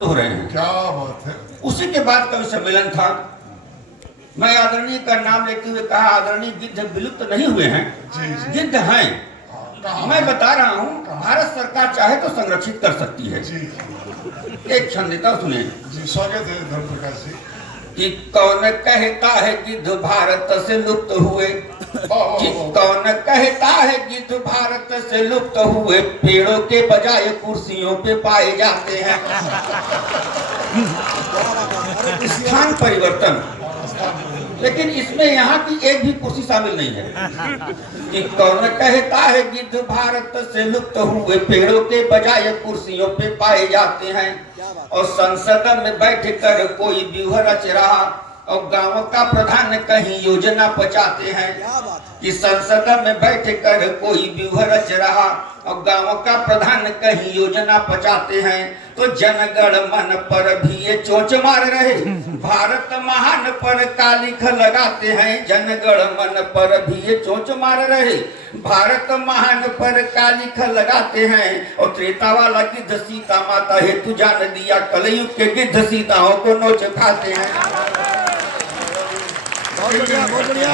हो रहे हैं। क्या बात है। उसी के बाद कवि सम्मेलन था। मैं आदरणीय का नाम लेते हुए कहा, आदरणीय गिद्ध विलुप्त नहीं हुए हैं, गिद्ध हैं। मैं बता रहा हूँ, भारत सरकार चाहे तो संरक्षित कर सकती है। एक क्षण देता सुने। जी स्वागत है धर्म प्रकाश जी। कि कौन कहता है गिद्ध भारत से लुप्त हुए, कि कौन कहता है गिद्ध भारत से लुप्त हुए, पेड़ों के बजाय कुर्सियों पे पाए जाते हैं। स्थान परिवर्तन, लेकिन इसमें यहाँ की एक भी कुर्सी शामिल नहीं है। कि कौन कहता है गिद्ध भारत से लुप्त हुए, पेड़ों के बजाय कुर्सियों पे पाए जाते हैं। और संसद में बैठ कर कोई व्यूह रच रहा, और गांव का प्रधान कहीं योजना पचाते हैं। कि संसद में बैठ कर कोई व्यूह रच रहा, और गांव का प्रधान कहीं योजना पचाते हैं। तो जनगण मन पर भी ये चोंच मार रहे, भारत महान पर कालिख लगाते हैं। जनगण मन पर भी ये चोंच मार रहे, भारत महान पर कालिख लगाते हैं। और त्रेता वाला गिद्ध सीता माता हेतु जान दिया, कलयुग के गिद्ध सीताओं को नोच खाते हैं। बहुत बढ़िया, बहुत बढ़िया।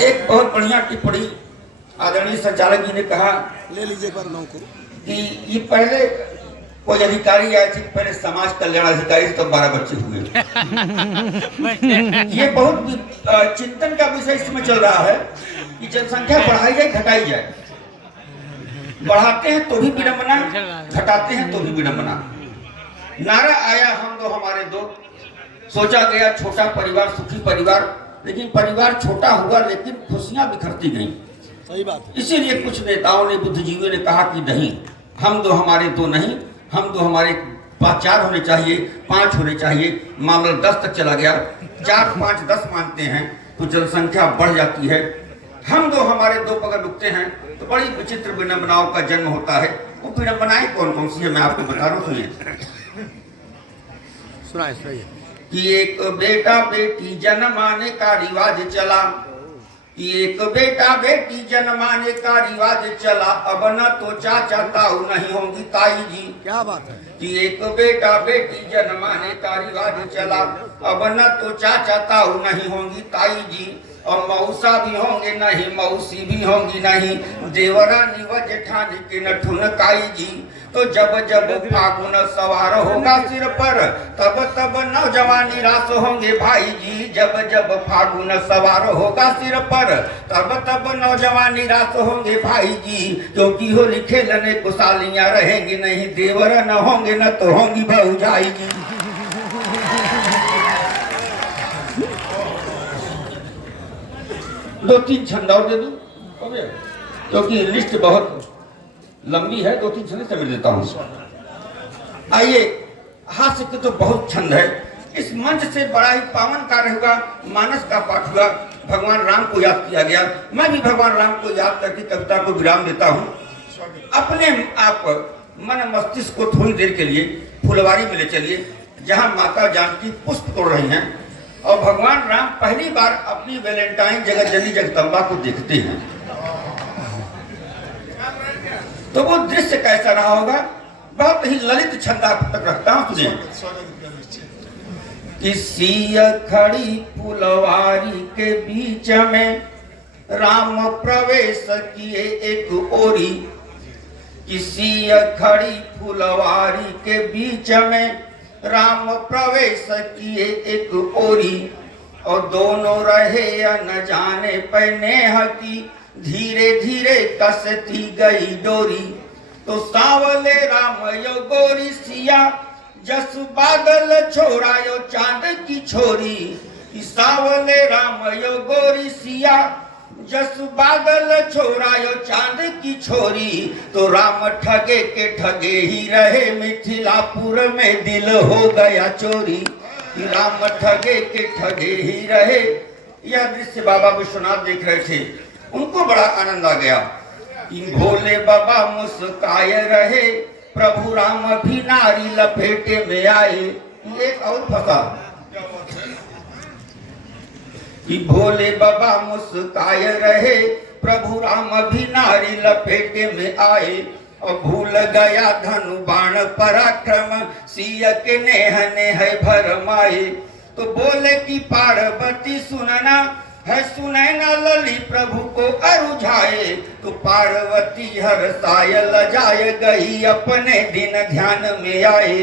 एक बहुत बढ़िया टिप्पणी आदरणीय संचालक जी ने कहा, ले लीजिए पर नाम को, कि ये पहले कोई अधिकारी आए थे, पहले समाज कल्याण अधिकारी से, तब 12 बच्चे हुए। ये बहुत चिंतन का विषय इसमें चल रहा है कि जनसंख्या बढ़ाई जाए घटाई जाए। बढ़ाते हैं तो भी विडंबना, घटाते हैं तो भी विडंबना। नारा आया हम दो हमारे दो, सोचा गया छोटा परिवार सुखी परिवार, लेकिन परिवार छोटा हुआ लेकिन खुशियां बिखरती गईं। सही बात है। इसीलिए कुछ नेताओं ने, बुद्धिजीवियों ने कहा कि नहीं, हम दो हमारे दो नहीं, हम दो हमारे 4 होने चाहिए, 5 होने चाहिए। मामला 10 तक चला गया। 4, 5, 10 मानते हैं तो जनसंख्या बढ़ जाती है। हम दो हमारे दो पगर रुकते हैं तो बड़ी विचित्र विडंबनाओं का जन्म होता है। वो विडंबनाएं कौन कौन सी है मैं आपको बता रहा हूँ, सुनिए। सुनाइए। कि एक बेटा बेटी जन्माने का रिवाज चला, कि एक बेटा बेटी जन्माने का रिवाज चला, अब न तो चाचा ताऊ नहीं होंगी ताई जी। क्या बात है। कि एक बेटा बेटी जन्माने का रिवाज चला, अब न तो चाचा ताऊ नहीं होंगी ताई जी। और मौसा भी होंगे नहीं, मौसी भी होंगी नहीं, देवरानी व जेठानी के नठुन काई जी। तो जब जब फागुन सवार होगा सिर पर, तब तब नौजवानी रास होंगे भाई जी। जब जब फागुन सवार होगा सिर पर, तब तब नौजवानी रास होंगे भाई जी। क्योंकि होली खेलने को सालियां रहेंगी नहीं, देवर न होंगे न तो होंगी भौजाई जी। दो तीन छंद और दे दूं, क्योंकि लिस्ट बहुत लंबी है, 2-3 छंद समेट देता हूँ। आइए, हास्य के तो बहुत छंद है। इस मंच से बड़ा ही पावन कार्य हुआ, मानस का पाठ हुआ, भगवान राम को याद किया गया। मैं भी भगवान राम को याद करके कविता को विराम देता हूँ। अपने आप मन मस्तिष्क को थोड़ी देर के लिए फुलवारी में ले चलिए, जहाँ माता जानकी पुष्प तोड़ रही हैं, और भगवान राम पहली बार अपनी वैलेंटाइन जगत जननी जगदम्बा को देखते हैं। तो वो दृश्य कैसा रहा होगा, बहुत ही ललित छंद आप तक रखता हूँ तुझे। किसी खड़ी फुलवारी के बीच में राम प्रवेश किए एक ओरी, किसी खड़ी फुलवारी के बीच में राम प्रवेश किए एक ओरी। और दोनों रहे न जाने पनेह की, धीरे धीरे कसती गई डोरी। तो सावले राम यो गोरी सिया, जस बादल छोड़ा यो चांद की छोरी। सावले राम यो गोरी सिया, जस बादल छोड़ा यो चांद की छोरी। तो राम ठगे के ठगे ही रहे, मिथिलापुर में दिल हो गया चोरी। राम ठगे के ठगे ही रहे। यह दृश्य बाबा विश्वनाथ देख रहे थे, उनको बड़ा आनंद आ गया। भोले बाबा मुस्काए रहे, प्रभु राम भी नारी लपेटे में आए। एक और फंसा कि भोले बाबा मुस्काए रहे, प्रभु राम भी नारी लपेटे में आए। और भूल गया धनु बाण पराक्रम, सिय के नेह नेह भरमाए। तो बोले कि पार्वती सुनना है, सुनैना लली प्रभु को अरुझाए। तो पार्वती हर्षाय लजाए, गई अपने दिन ध्यान में आए।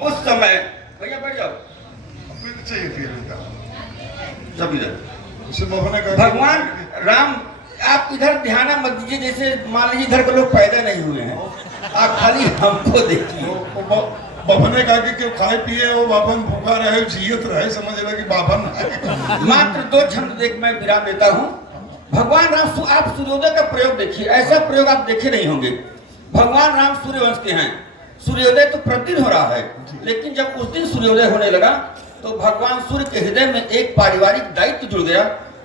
उस समय भैया बैठ जाओ, अपने को चाहिए फिर इनका। सब इधर। उसे बहने का भगवान राम, आप इधर ध्यान मत दीजिए, जैसे मान लीजिए इधर के लोग पैदा नहीं हुए हैं, आप खाली हमको देखिए। बभने का कि क्यों खाए पिए वो बाभन भूखा रहे जियत रहे, समझ रहे कि बाभन है। मात्र 2 छंद देख मैं विराम देता हूँ। भगवान राम, आप सूर्योदय का प्रयोग देखिए, ऐसा प्रयोग आप देखे नहीं होंगे। भगवान राम सूर्यवंश के हैं, सूर्योदय तो प्रतिदिन हो रहा है, लेकिन जब उस दिन सूर्योदय होने लगा तो भगवान सूर्य के हृदय में एक पारिवारिक दायित्व जुड़ गया।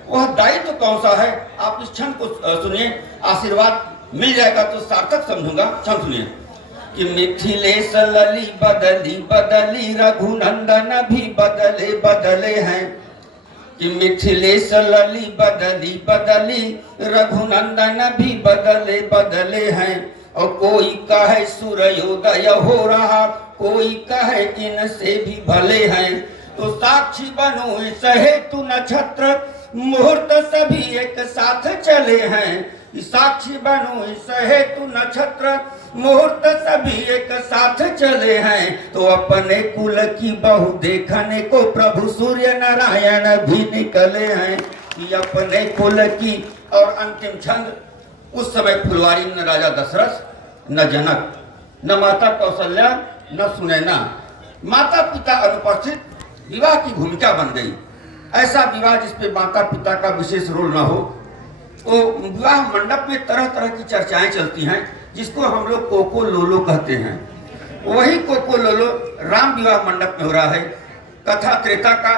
वह दायित्व कौन सा है, आप इस छंद को सुनिए, आशीर्वाद मिल जाएगा तो सार्थक समझूंगा। छंद सुनिए कि मिथिलेश लली बदली बदली, रघुनंदन भी बदले बदले हैं। कि मिथिलेश लली बदली बदली, रघुनंदन भी बदले बदले हैं। और कोई कहे सूर्योदय हो रहा, कोई कहे इनसे भी भले हैं। तो साक्षी बनो इस हेतु नक्षत्र, मुहूर्त सभी एक साथ चले हैं। साक्षी बनो इस हेतु नक्षत्र, मुहूर्त सभी एक साथ चले हैं। तो अपने कुल की बहू देखने को प्रभु सूर्य नारायण भी निकले हैं। कि अपने कुल की। और अंतिम छंद, उस समय फुलवारी न राजा दशरथ, न जनक, न माता कौशल्या, न सुनैना, माता पिता अनुपस्थित, विवाह की भूमिका बन गई। ऐसा विवाह जिसपे माता पिता का विशेष रोल न हो। तो विवाह मंडप में तरह तरह की चर्चाएं चलती हैं, जिसको हम लोग कोको लोलो कहते हैं। वही कोको लोलो राम विवाह मंडप में हो रहा है। कथा त्रेता का,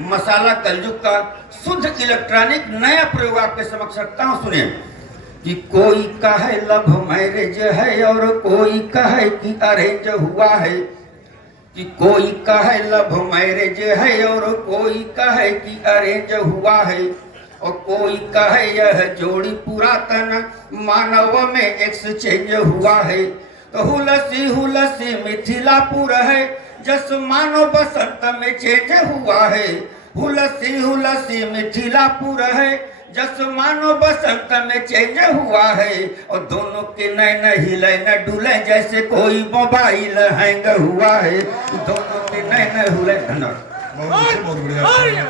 मसाला कलयुग का शुद्ध इलेक्ट्रॉनिक नया प्रयोग आपके समक्ष रखता हूं, सुनिए। कि कोई कहे लव मैरिज है और कोई कहे कि अरेंज हुआ है। कि कोई कहे लव मैरिज है और कोई कहे कि अरेंज हुआ है। और कोई कहे यह जोड़ी पुरातन मानव में एक्सचेंज हुआ है। तो हुलसी हुलसी मिथिलापुर है, जस मानो बसंत में चेंज हुआ है। हुलसी हुलसी मिथिलापुर है, जस मानो बसंत में चेंज हुआ है। और दोनों के नैन हिले न डुले, जैसे कोई मोबाइल हैंग हुआ है। दोनों के नैन हिले। धन्यवाद। बहुत बढ़िया हो गया।